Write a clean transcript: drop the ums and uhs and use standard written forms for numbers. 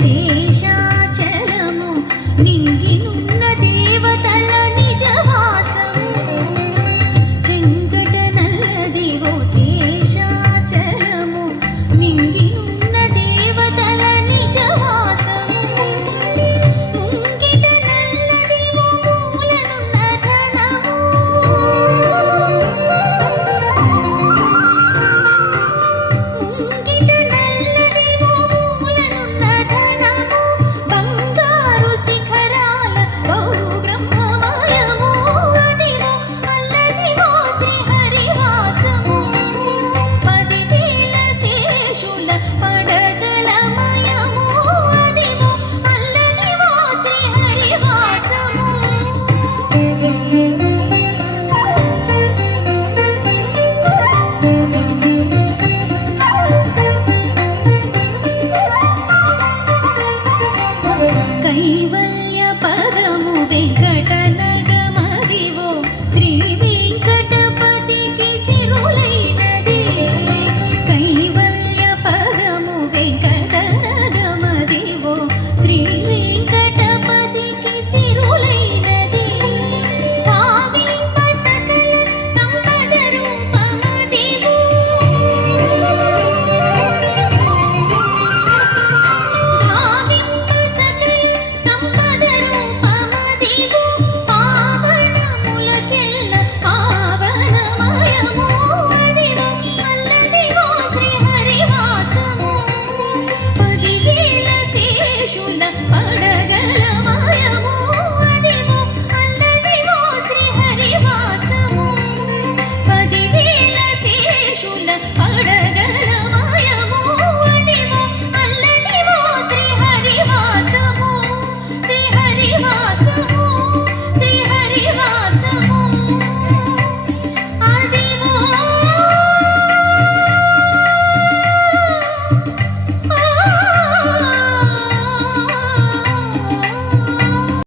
శేషాచలము నింగినున్న దేవతల నిజవాసము చెంగట నల్లదివో శేషాచలము నింగినున్న దేవతల నిజవాసము ముంగిట నల్లదివో మూలనున్న ధనము ముంగిట నల్లదివో మూలనున్న ధనము బంగారు శిఖరాల బహు బ్రహ్మమయము అదివో అల్లదివో శ్రీహరివాసము పదివేల శేషుల పడగలమయము అదివో అల్లదివో శ్రీహరివాసము కైవల్య పదము వెంకట నగమదివో శ్రీ వెంకటపతికి సిరులైనది కైవల్య పదము వెంకట నగమదివో శ్రీ వెంకటపతికి సిరులైనది భావింప సకల సంపద రూపమదివో భావింప సకల సంపద రూపమదివో పావనములకెల్ల పావనమయము అదివో అల్లదివో శ్రీహరివాసము పదివేల శేషుల పడగల